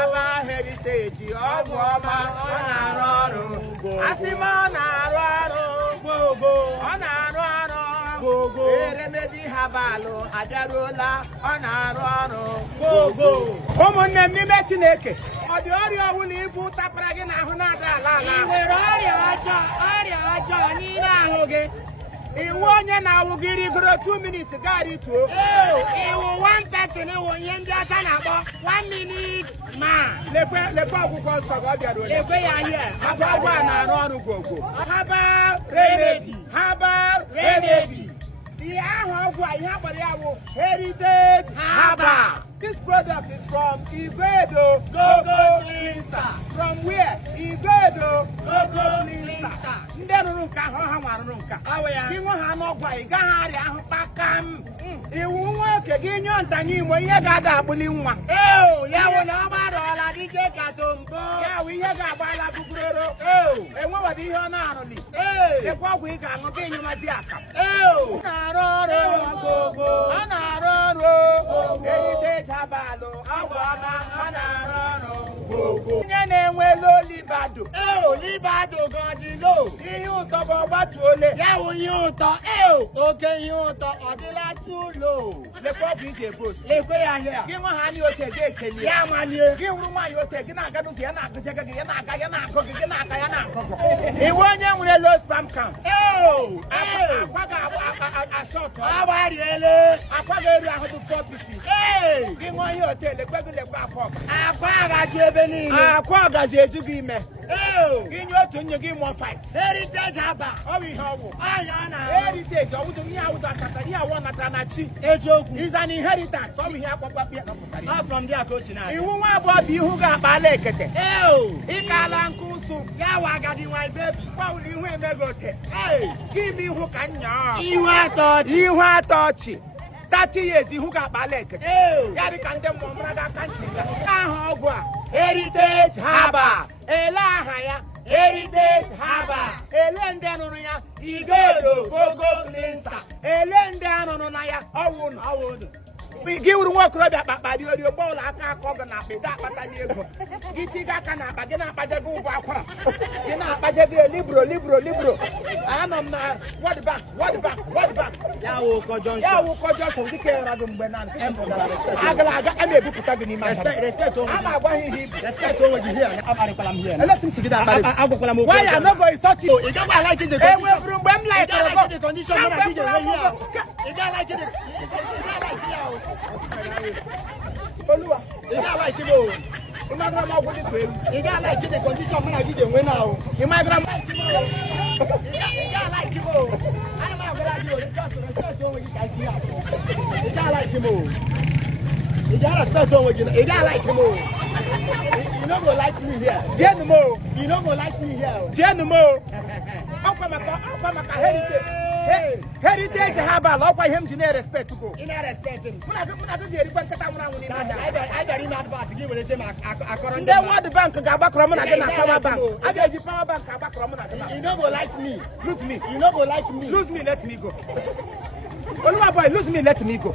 Haba heritage ọgwọma ọ na-arụ ọrụ. Asị m ọ na-arụ ọrụ. Ọ na-arụ ọrụ. Eremedi Habalụ abịaruola ọ na-arụ ọrụ. Ụmụnne m n'ime Chineke, ọ dị ọrịa ọbụla ibu tapara gị n'ahụ na-ada ala ala? Ị nwere ọrịa ọjọọ n'ime ahụ gị? Iwu onye na-awụ gị rigoro 2 minutes gaa rituo. Iwu one person iwu ihe ndị ọcha na-akpọ 1 minute man. Lekwe ọgwụgwọ nsọ gị ọ bịara ole. Lekwe ya ihe. Maka ọgwụ a na-arụ ọrụ gwogwo. Herbal remedy. Herbal remedy. Ihe ahụ ọgwụ a ihe akpọrọ ya bụ heritage herbal. This product is from Igbo cleanser. From where? Igbo cleanser. Ndị rụrụ nke ahụ ha nwa rụrụ nka. Gị nwe ha n'ọgwụ a ị gaghị arịa ahụ kpakam. Iwu nwoke gị nyụọ ntanye imo ihe ga-ada akpụli nwa. Ya wụ na ọ gbarọla dike katombo. Ya wụ ihe ga-agbala buguroro. Enwewado ihe ọ na-arụli. Ekwe ọgwụ ị ga-aṅụ gị nyụmazi akam. Ọ na-arụ ọrụ. Ọ na-arụ ọrụ. Heritage Habalụ ọgwụ ọma ọ na-arụ ọrụ. Onye na-enwe libado. Libado gọdịlo. Ihe ụtọ bụ ọgbatuole. Ya wụ ihe ụtọ. Oke ihe ụtọ ọ dịla tulo. Lekwe ọgwụ iji ebos. Lekwe ya here. Gị nwe ha anyị ote ga-ekeli ya malie. Gị wuru nwaanyị ote gị na-aga n'ụzọ ya na-agụzega gị ya na-aga ya na-akọ gị na-aga ya na-akọ gị. Iwu onye nwere low sperm count. Akwa ga-ashọtụ. Agbariele. Akwa ga-eru ahụ dị 4 pieces. Gị nwe ihe ote lekwe gị lekwe akwa ọga. Akwa agaji ebe niile. Akwa ọgazi eju gị ime. Gị nye otu nye gị mụọ 5. Heritage Herbal. Ọ bụ ihe ọgwụ. na Heritage ọwụdụ ihe awụdụ asatọ ihe awụ natara na chi. Eziokwu. Is an inheritance. Ọ bụ ihe akpọkpọ ya nọpụtara. From there ka o si na. Iwu nwa abụọ bụ ihu ga-akpala ekete. Ị kaala nkụ ụsụ. Ya wa agadi nwa baby. Gbawụrụ ihu emego ote. Gị ime ihu ka nnyaa. Ihu atọ ọchị. Ihu atọ ọchị. 30 years ihu ga-akpala ekete. Ya dị ka ndị mmụọ mara gị aka ntị nga. Aha ọgwụ a Heritage Herbal. Ele aha ya Heritage Herbal. Ele ndị nụrụ ya Igbo cleanser. Ele ndị anụrụ na ya ọwụ nọ. Gị wuru nwa okorobịa kpakpari ori ogbo ụlọ aka akọ gị na akpa ị ga-akpatali ego. Gị tiga aka na akpa gị na-akpaje gị ụgwọ akwara. Gị na-akpaje gị libro. Anọ m na World Bank. Ya wụ ụkọ Johnson dịka ịra gị mgbe na agala aga a na-ebupụta gị n'ime ahịa. A na-agwa ihe ihe ibu. Respect onwe gị here. Akparịkwala m here. Let him sit down. Agwakwala m okwu. Why you no go insult you? Ị gaghị like the condition. Enweburu mgbe m like the condition mụ na gị ga-enwe ihe ahụ. Ị gaghị like the Oluwa. Ị gaghị like it o. Ị magara m ọgwụ dị ka elu. Ị gaghị like the condition mụ na gị ga-enwe na o. Ị magara m. Ị gaghị like it o. Ana m agwara gị o. Just respect onwe gị ka isi ya. Ị gaghị like him o. Ị gaghị respect onwe gị. Ị gaghị like him o. You no go like me here. Jenu mo. You no go like me here. Jenu mo. Ọkwa maka Heritage Herbal. Ọkwa ihe m ji na-respect go. Ị na-respect m. Mụ na gị ga-erikwa nkata nwụrụ anwụ n'ime ahịa. I bịara ime advert gị were sị m akọrọ ndị World Bank ga-agbakọrọ mụ na gị na Power Bank. A ga-eji Power Bank agbakọrọ mụ na gị. You no go like me. Lose me. You no go like me. Lose me, let me go. Oluwa boy, lose me, let me go.